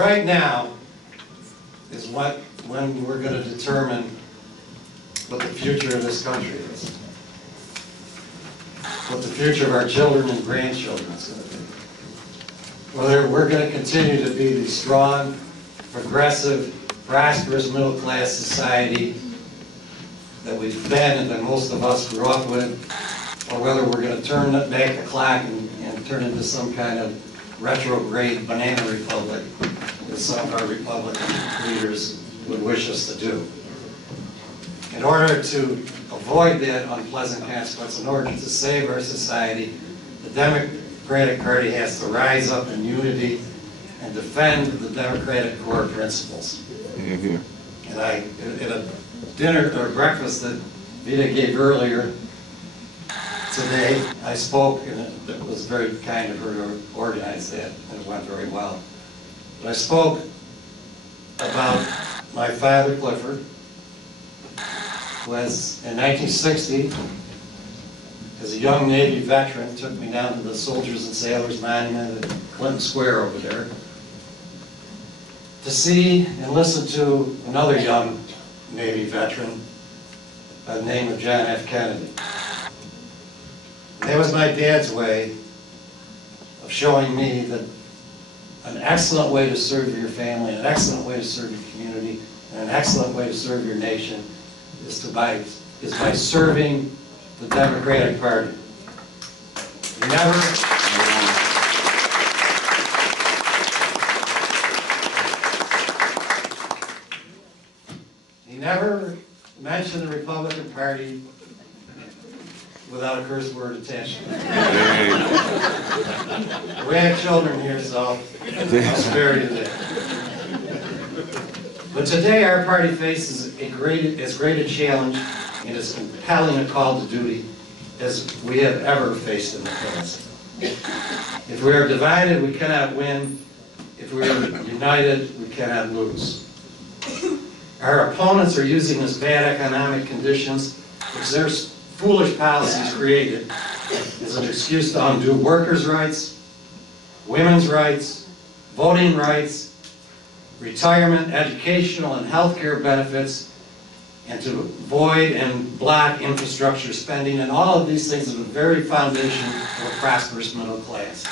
Right now is when we're going to determine what the future of this country is, what the future of our children and grandchildren is going to be. Whether we're going to continue to be the strong, progressive, prosperous middle-class society that we've been and that most of us grew up with, or whether we're going to turn back the clock and turn into some kind of retrograde banana republic that some of our Republican leaders would wish us to do. In order to avoid that unpleasant consequence, in order to save our society, the Democratic Party has to rise up in unity and defend the Democratic core principles. Mm-hmm. And at a dinner or breakfast that Vita gave earlier today, I spoke, and it was very kind of her to organize that, and it went very well. But I spoke about my father, Clifford, who was, in 1960, as a young Navy veteran, took me down to the Soldiers and Sailors Monument at Clinton Square over there to see and listen to another young Navy veteran by the name of John F. Kennedy. And that was my dad's way of showing me that an excellent way to serve your family, an excellent way to serve your community, and an excellent way to serve your nation is by serving the Democratic Party. He never mentioned the Republican Party without a curse word attached to it. We have children here, so I'll spare you that. But today our party faces as great a challenge and as compelling a call to duty as we have ever faced in the past. If we are divided, we cannot win. If we are united, we cannot lose. Our opponents are using this bad economic conditions, which their foolish policies created, as an excuse to undo workers' rights, women's rights, voting rights, retirement, educational, and health care benefits, and to void and block infrastructure spending, and all of these things are the very foundation of a prosperous middle class.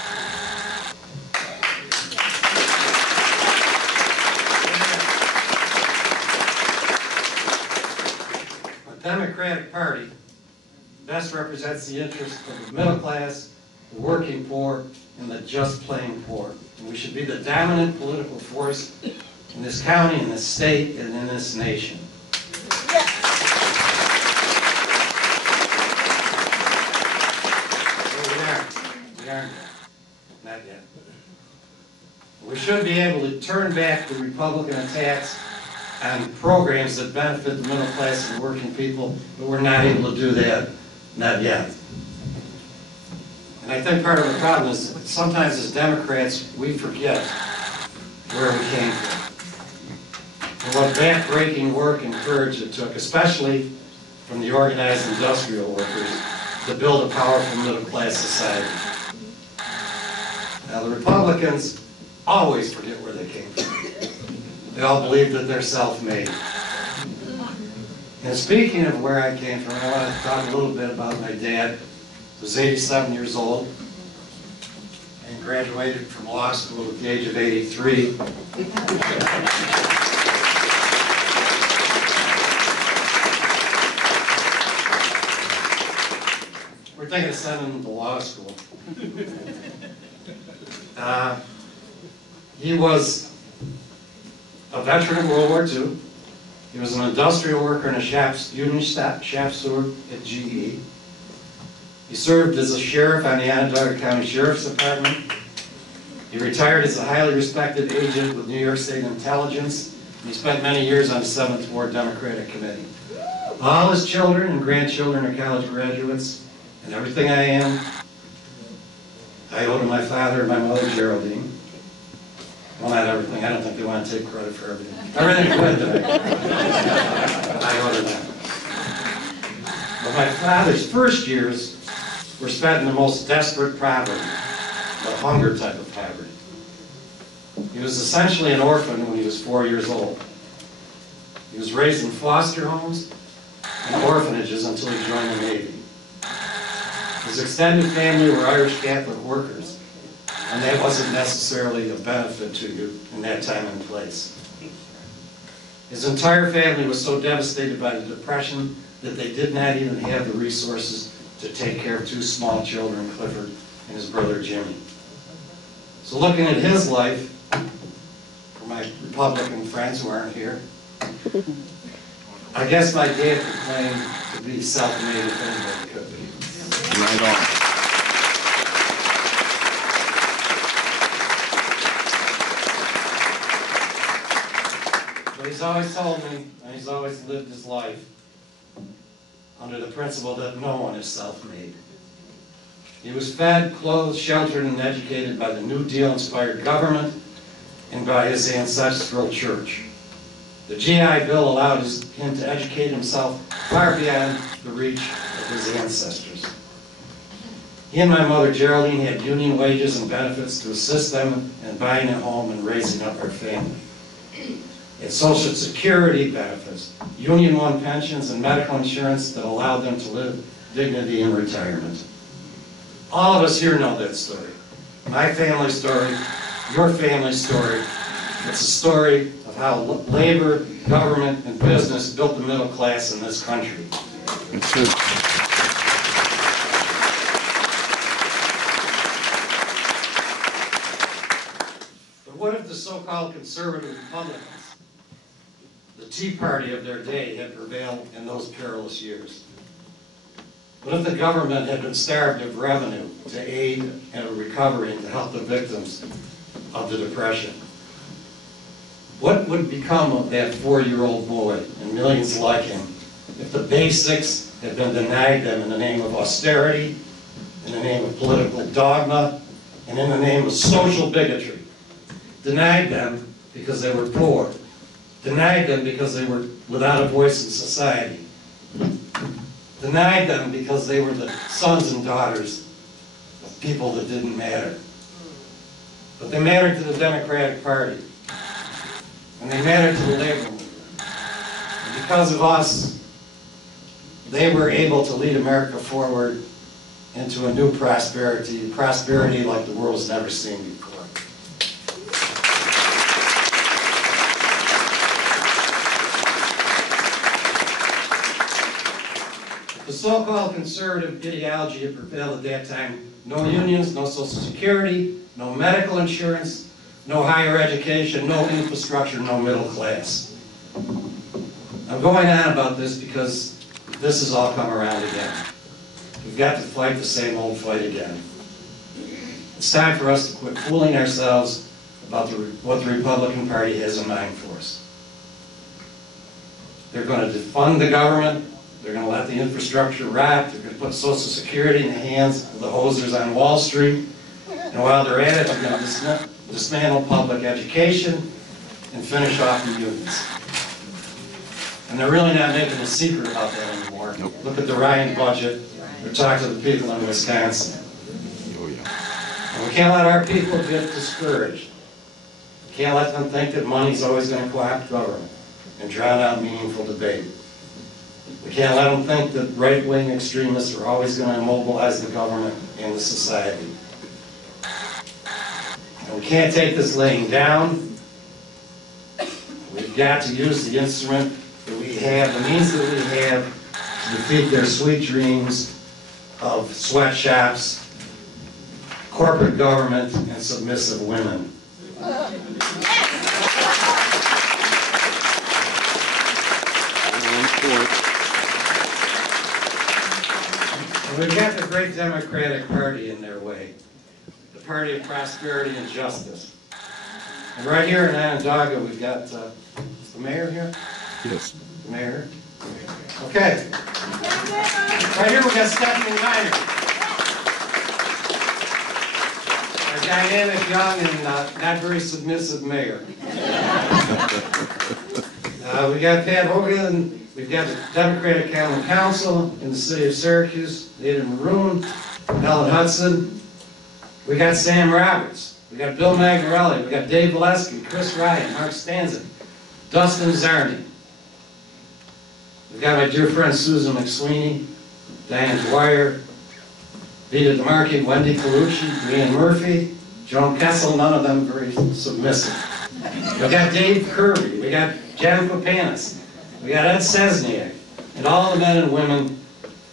The Democratic Party best represents the interests of the middle class, the working poor, and the just plain poor. And we should be the dominant political force in this county, in this state, and in this nation. We aren't not yet. We should be able to turn back the Republican attacks on programs that benefit the middle class and working people, but we're not able to do that, not yet. And I think part of the problem is sometimes as Democrats, we forget where we came from. And what back-breaking work and courage it took, especially from the organized industrial workers, to build a powerful middle-class society. Now the Republicans always forget where they came from. They all believe that they're self-made. And speaking of where I came from, I want to talk a little bit about my dad. He was 87 years old and graduated from law school at the age of 83. We're thinking of sending him to law school. He was a veteran of World War II. He was an industrial worker in a union shaft steward at GE. He served as a sheriff on the Onondaga County Sheriff's Department. He retired as a highly respected agent with New York State Intelligence. He spent many years on the 7th Ward Democratic Committee. All his children and grandchildren are college graduates, and everything I am, I owe to my father and my mother, Geraldine. Well, not everything. I don't think they want to take credit for everything. Everything's good, I owe to them. But my father's first years were spent in the most desperate poverty, the hunger type of poverty. He was essentially an orphan when he was 4 years old. He was raised in foster homes and orphanages until he joined the Navy. His extended family were Irish Catholic workers, and that wasn't necessarily a benefit to you in that time and place. His entire family was so devastated by the Depression that they did not even have the resources to take care of two small children, Clifford and his brother Jimmy. So looking at his life, for my Republican friends who aren't here, I guess my dad could claim to be self-made if anybody could be. Right on. But he's always told me, and he's always lived his life under the principle that no one is self-made. He was fed, clothed, sheltered, and educated by the New Deal-inspired government and by his ancestral church. The GI Bill allowed him to educate himself far beyond the reach of his ancestors. He and my mother, Geraldine, had union wages and benefits to assist them in buying a home and raising up our family. Had Social Security benefits, Union One pensions, and medical insurance that allowed them to live dignity in retirement. All of us here know that story. My family story, your family story. It's a story of how labor, government, and business built the middle class in this country. That's it. But what if the so-called conservative Republicans, the Tea Party of their day, had prevailed in those perilous years? What if the government had been starved of revenue to aid in a recovery and to help the victims of the Depression? What would become of that 4-year-old boy and millions like him if the basics had been denied them in the name of austerity, in the name of political dogma, and in the name of social bigotry? Denied them because they were poor. Denied them because they were without a voice in society. Denied them because they were the sons and daughters of people that didn't matter. But they mattered to the Democratic Party. And they mattered to the labor movement. And because of us, they were able to lead America forward into a new prosperity like the world's never seen before. The so-called conservative ideology had prevailed at that time. No unions, no Social Security, no medical insurance, no higher education, no infrastructure, no middle class. I'm going on about this because this has all come around again. We've got to fight the same old fight again. It's time for us to quit fooling ourselves about what the Republican Party has in mind for us. They're going to defund the government. They're going to let the infrastructure rot. They're going to put Social Security in the hands of the hosers on Wall Street. And while they're at it, they're going to dismantle public education and finish off the unions. And they're really not making a secret about that anymore. Nope. Look at the Ryan budget. Or talk to the people in Wisconsin. Oh, yeah. And we can't let our people get discouraged. We can't let them think that money's always going to co-opt government and drown out meaningful debate. We can't let them think that right-wing extremists are always going to immobilize the government and the society. And we can't take this laying down. We've got to use the instrument that we have, the means that we have, to defeat their sweet dreams of sweatshops, corporate government, and submissive women. And we've got the great Democratic Party in their way, the party of prosperity and justice. And right here in Onondaga, we've got, is the mayor here? Yes. The mayor? Okay. Right here we got Stephanie Miner. Our dynamic, young, and not very submissive mayor. We got Pat Hogan. We've got the Democratic County Council in the city of Syracuse, Ada Maroon, Ellen Hudson. We got Sam Roberts. We We got Bill Magarelli, we got Dave Valesky, Chris Ryan, Mark Stanzik, Dustin Zarni. We've got my dear friend Susan McSweeney, Diane Dwyer, Vita DeMarchi, Wendy Colucci, Brian Murphy, Joan Kessel, none of them very submissive. We got Dave Kirby, we got Jan Papanis, we got Ed Sesniak, and all the men and women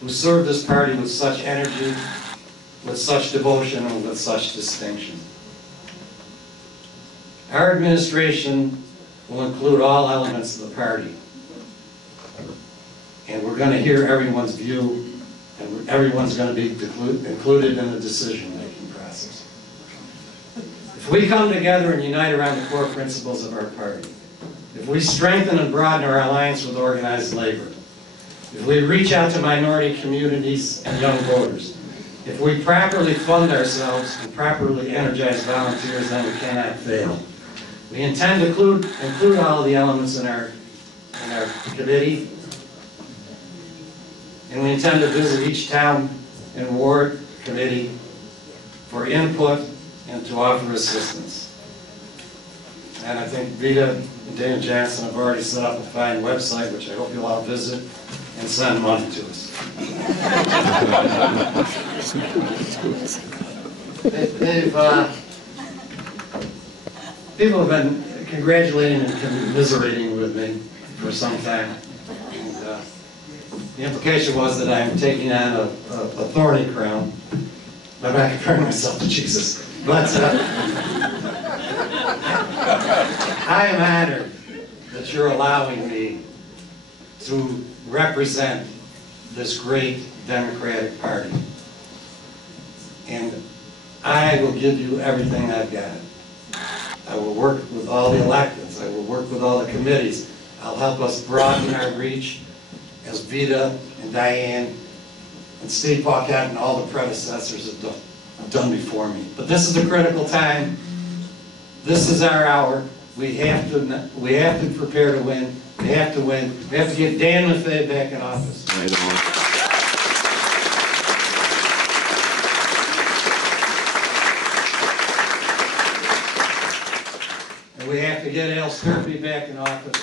who served this party with such energy, with such devotion, and with such distinction. Our administration will include all elements of the party. And we're going to hear everyone's view, and everyone's going to be included in the decision-making process. If we come together and unite around the core principles of our party, if we strengthen and broaden our alliance with organized labor, if we reach out to minority communities and young voters, if we properly fund ourselves and properly energize volunteers, then we cannot fail. We intend to include all the elements in our committee, and we intend to visit each town and ward committee for input and to offer assistance. And I think Vita and Dana Jackson have already set up a fine website, which I hope you'll all visit and send money to us. People have been congratulating and commiserating with me for some time. And, the implication was that I'm taking on a thorny crown. I'm not comparing myself to Jesus. But I am honored that you're allowing me to represent this great Democratic Party. And I will give you everything I've got. I will work with all the electeds. I will work with all the committees. I'll help us broaden our reach, as Vita and Diane and Steve Paquette and all the predecessors have done before me. But this is a critical time. This is our hour. We have to prepare to win. We have to win. We have to get Dan Maffei back in office. Right on. And we have to get Al Sturpey back in office.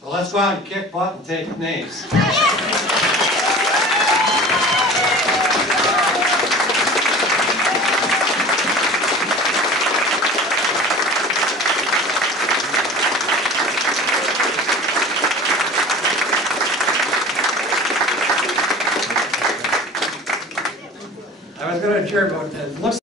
So let's go out and kick butt and take names. I was going to adjourn, but it looks